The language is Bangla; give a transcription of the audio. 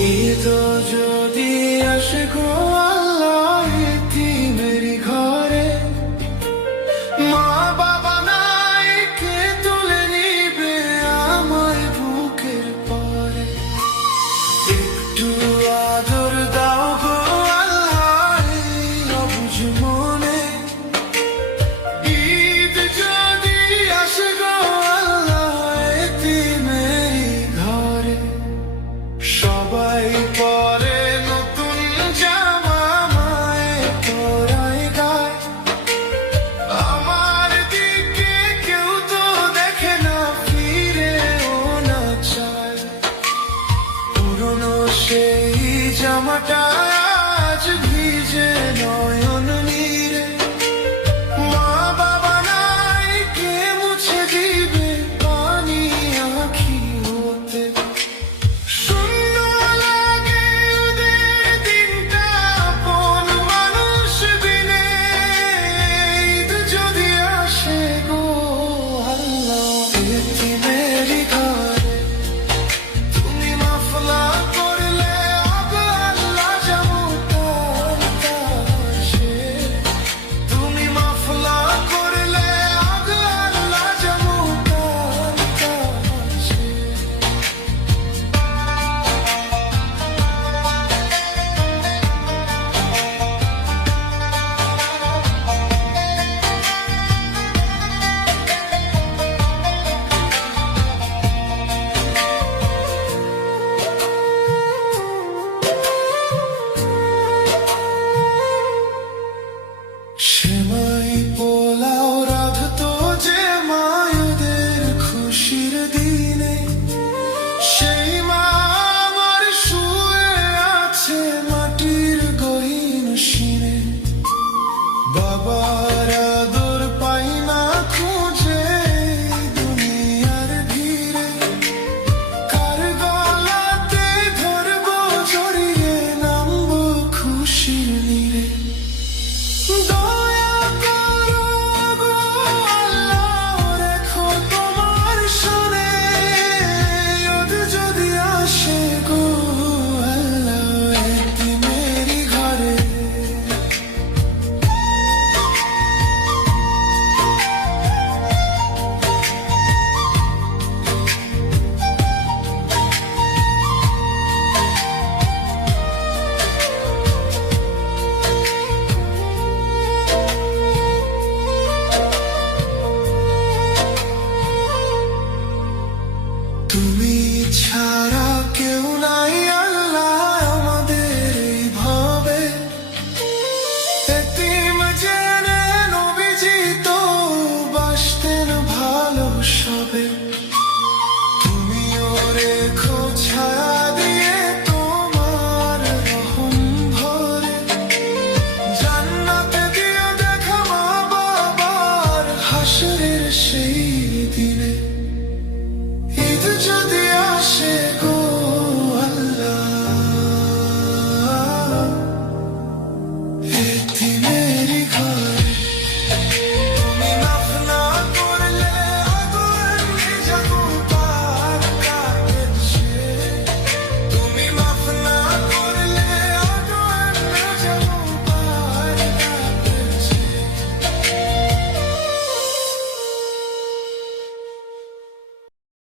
ঈদ যদি আসে গো আল্লাহ এতিমেরি ঘরে, মা বাবা নাই কে তুলে নিবে আমায় বুকের পরে। একটু আদর দাও গো আল্লাহ এই অবুঝ মনে। ঈদ যদি আসে গো আল্লাহ এতিমেরি ঘরে, সবাই পরে নতুন জামা মায়ে পরায় গায়, আমার দিকে কেউ তো দেখে না ফিরেও না চায়। পুরনো সেই জামাটা